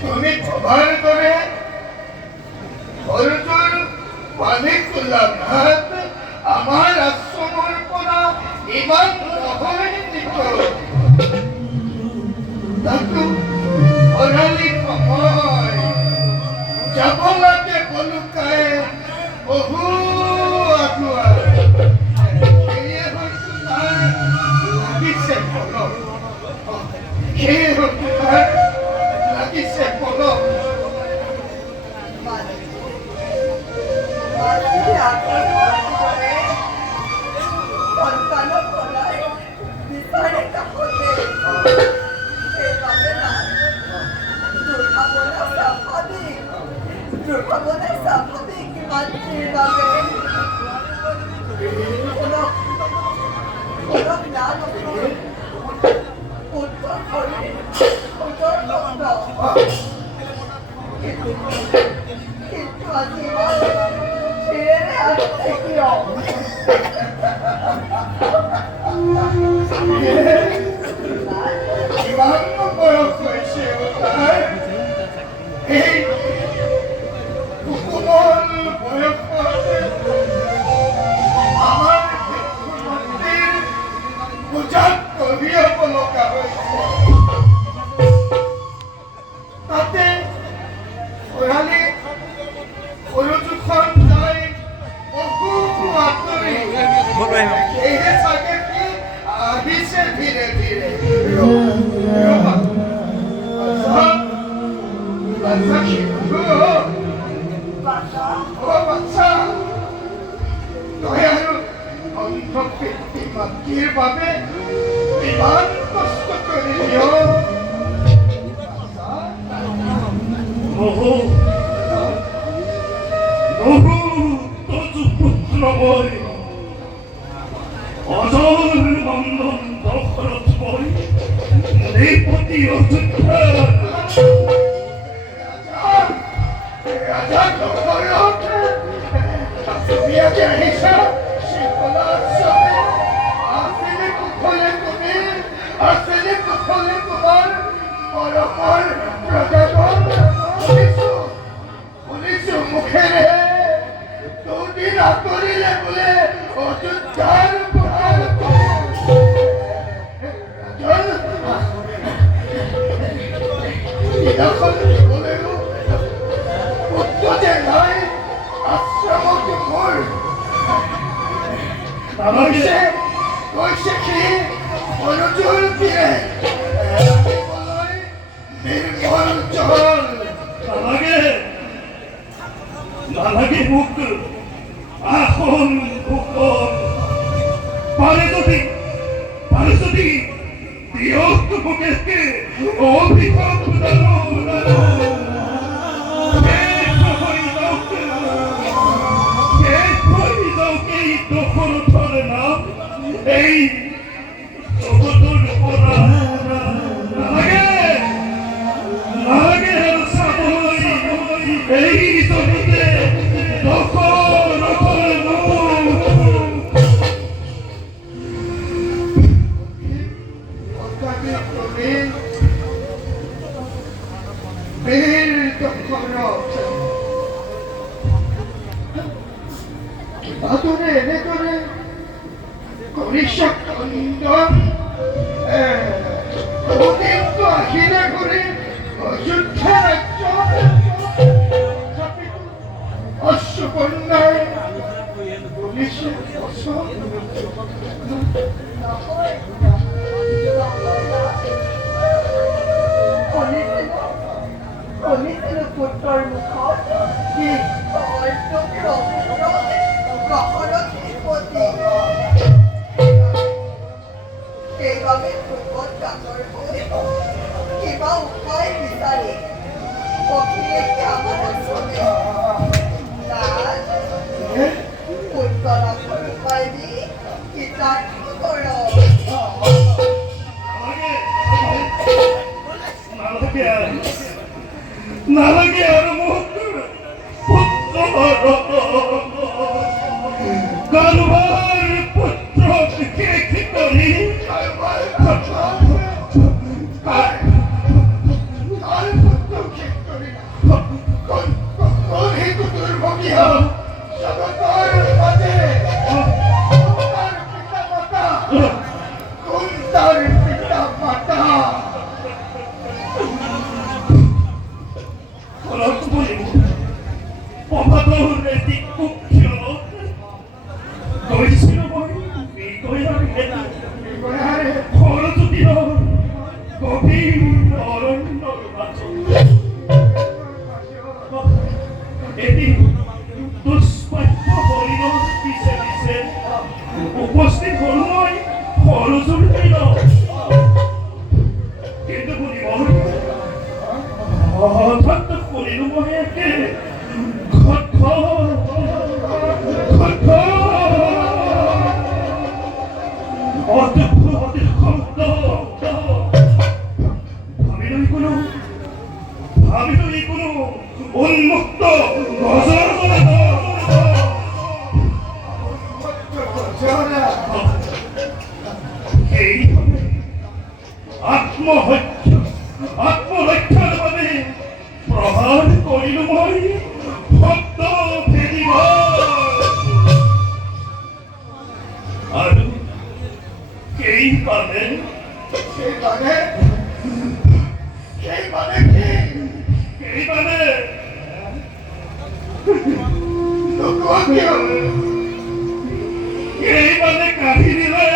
তুমি খবর করে অর্জুন মালিকুল্লাহ নাথ আমার আত্মসমর্পণা ইমান অহরিত তাকু অরালি সময় যাব লাগে বলুকায় বহু আগুয়া সেয়ে হয়তো তার লাগিছে পলক সেয়ে হয়তো তার লাগিছে পলক আদরে এনে করে করিস খণ্ডন ওদিন তো আহিরে করে অযোধ্যা রাজ্য অশ্বকন্যায় পুলিশের পুত্ৰৰ মুখত সেইবাবে পূৰ্বত কামৰ হৈ কিবা উপায় বিচাৰি পক্ষীয়ে আমাৰ আচলে পুত্ৰৰ উপায় দি কৃতাৰ্থ কৰক। নালাগে আৰু মোক কাৰোবাৰ পুত্ৰক শেষ কৰি উপস্থিত হল মই সৰজুৰি কিন্তু হঠাৎ শুনিলো মই একে ভাবিলো কোনো উন্মুক্ত আত্মৰক্ষাৰ বাবে প্ৰহাৰ কৰিলো মই শব্দ ফেৰিব আৰু সেইবাবে কাঢ়ি দিলে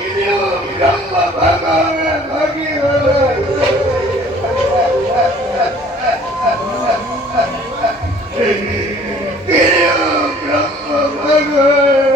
이리오 브라마 바가라 가기하라 이리오 브라마 바가라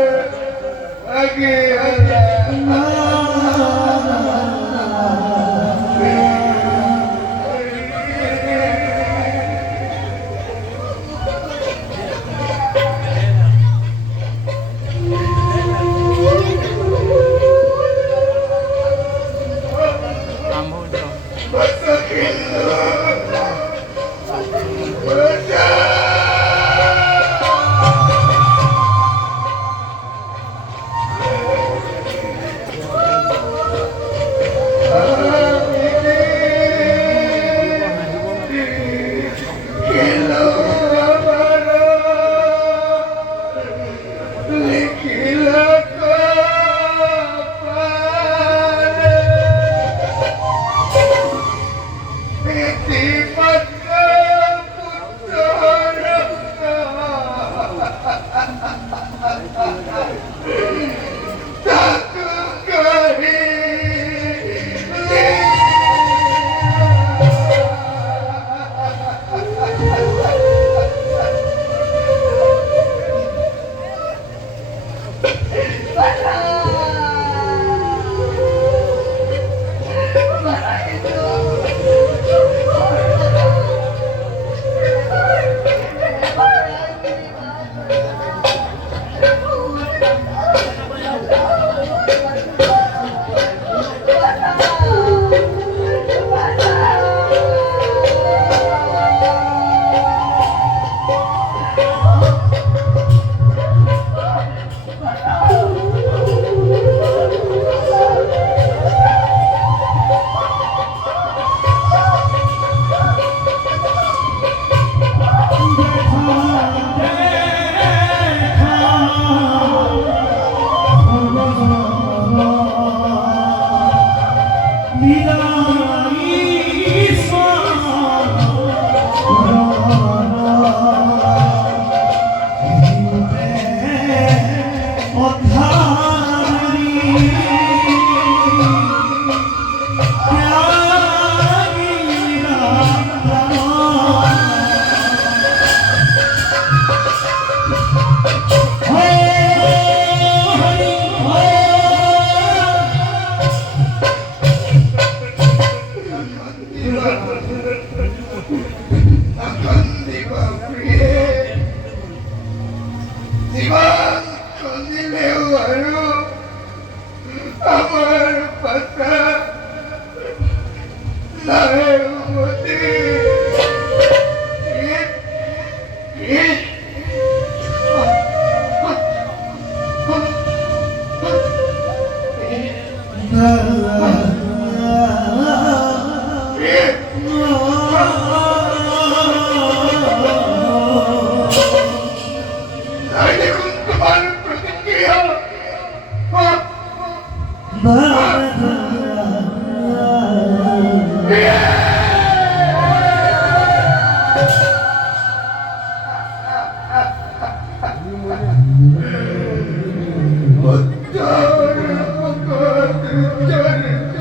어쩌라고 그저를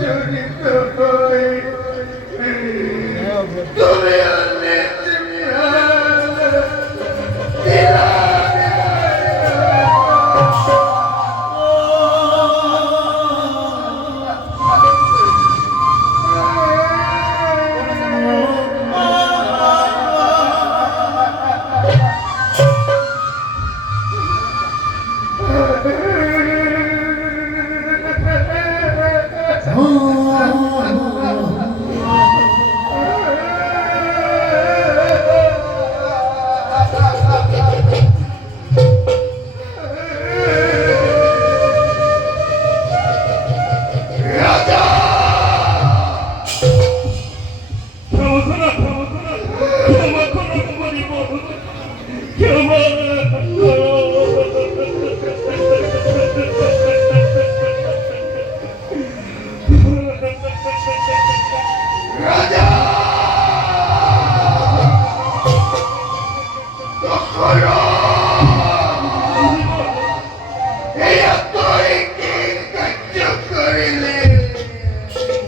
করিলে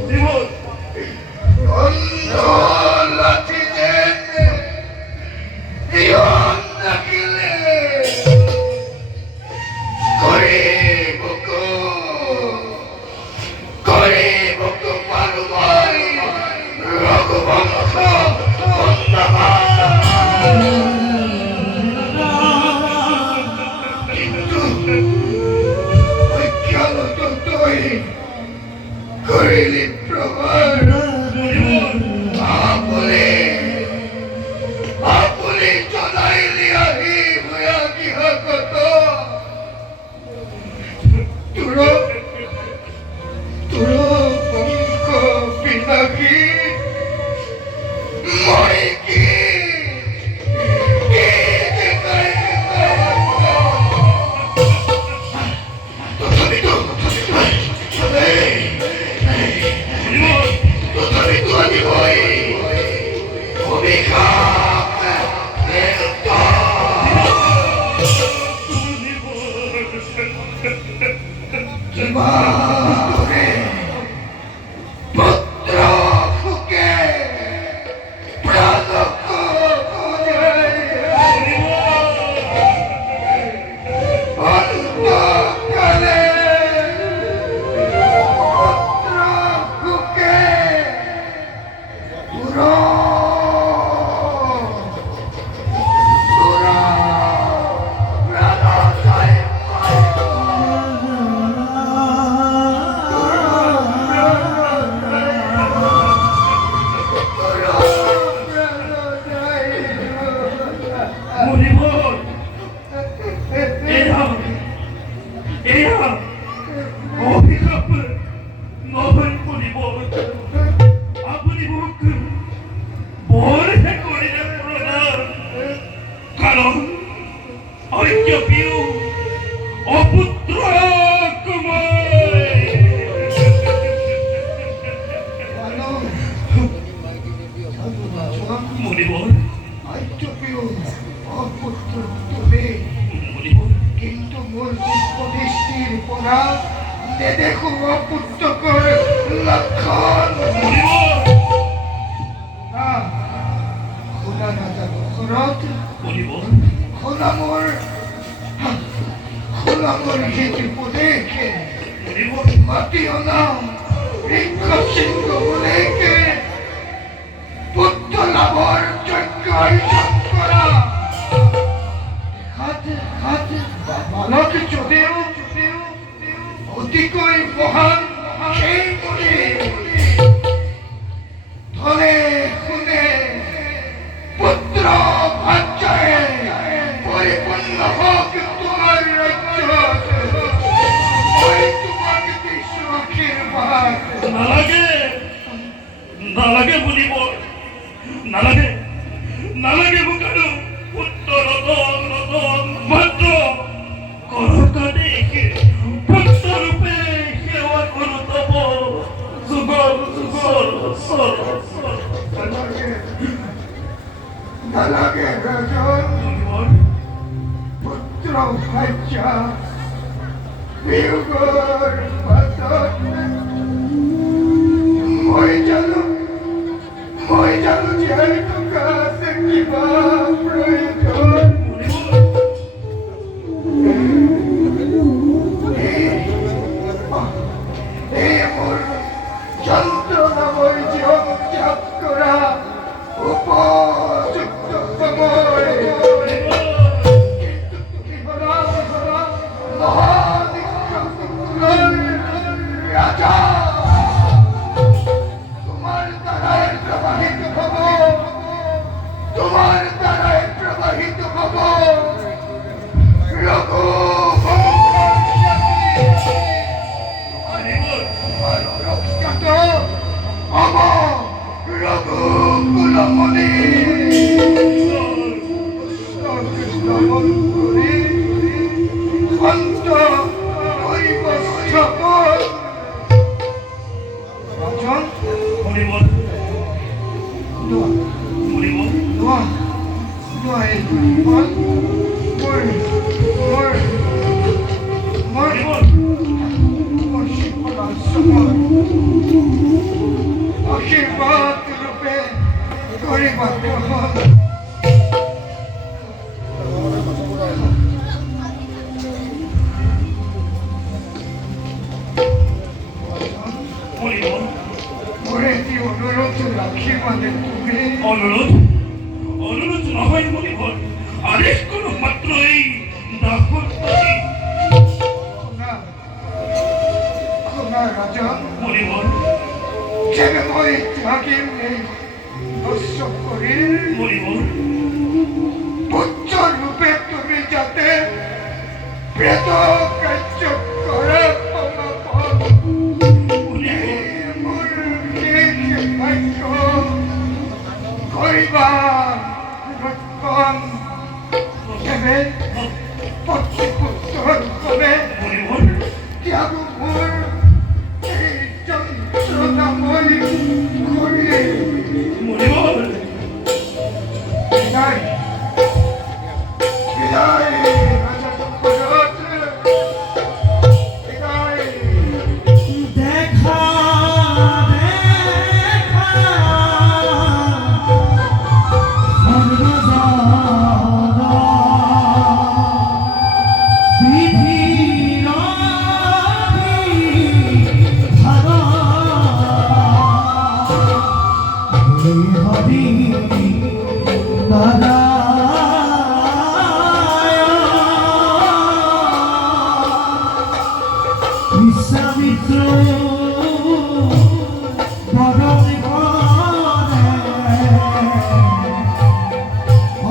জীবন অন্ধ লাঠিতে জীবন রাখিলে করে বকু পারুমাই রঘুবংশ কিন্তু ঐক্যাল তুই করিলি প্রমাণ আপনি চলাইলি আহি ভূয়া গৃহ কত তোর পঙ্ক পিনাকি মই কি পুত্র ফুকে প্রাণক অন্তকালে পুত্র ফুকে পুরা অপুত্র মণিবর অপুত্র তুমি কিন্তু মোর উপদেষ্টির পরা দেখো অপুত্রকর লক্ষণ না খোলা না যাবো খরচ খোলা মোর হিতে দেখে মাতিও না ভিক্ষা সিংহ বলেকে পুত্র লাভর যজ্ঞ আয়োজন করা বালক যদিও অতিকই মহান সেই মনে ধনে শুনে পুত্র ভাজ্যায় পরিপূর্ণ হোক তোমার রাজ্য তোমাকে বিশ্বখের ভাগ নালাগে বলিব নালাগে বুকানো পুত্র রতন মাত্র করকা দেখে পুত্র রূপে সেবা করু তব যুগল নালাগে রাজন পুত্র ভাজ্যা বিয়োগর বাদন মই জানো যে কাছে কিবা প্রয়োজন মোৰ যন্ত্ৰণাময় জীৱন ত্যাগ কৰা উপযুক্ত সময় কিন্তু তুমি হলা মহানিক্ষৰ ৰাজা তোমার দ্বারাই প্রবাহিত হব রঘু রক্ষাত হব রঘু কুলমণি অন্ত হইব সকল রাজন মণিবর More করে মাত্র মরিবন মরেছি অনুরোধ রাখি মানে তুমি অনুরোধ অনুরোধ নহয় মরিবন আদেশ করো মাত্র এই দাপট করি কোনা রাজা মরিবন যেন মই ত্যাগের নেই দর্শক করি মরিবন পুত্র রূপে তুমি যাতে প্রেত কার্য করে মরিবন মরিবন দেখা দেখা সর্বজনা বিধির ধারা হরি দাদা বিশ্বামিত্র পরমে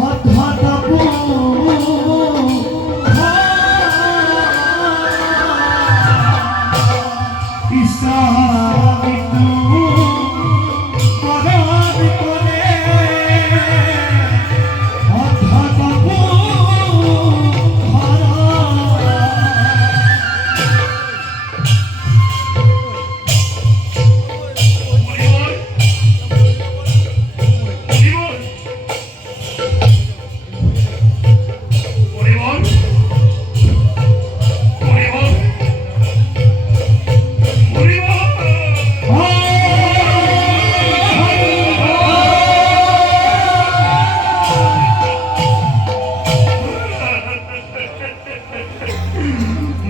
অধ্যতপ বিশ্বামিত্র পরমে অধ্যতপ মরিবন মরিবন মরিবন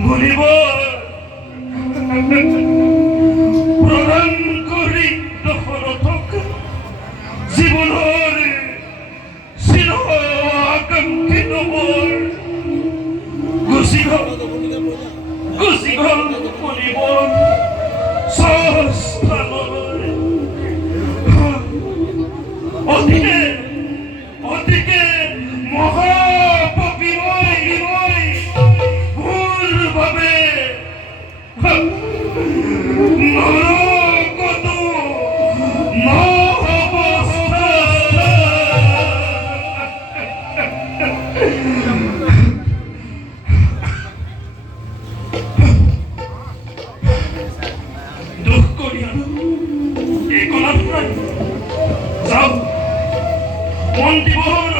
মরিবন প্রদান করি দশরথক জীবনের চিৰ আকাংক্ষিত মোৰ গুচি গ'ল মৰিবন স্বস্থানলৈ অতিকে মহাপবিময় ভুল ভাবে নরকত নহবস্থা দুঃখ করিয়া এই কলাপ নাই যাও মন্ত্রী বহন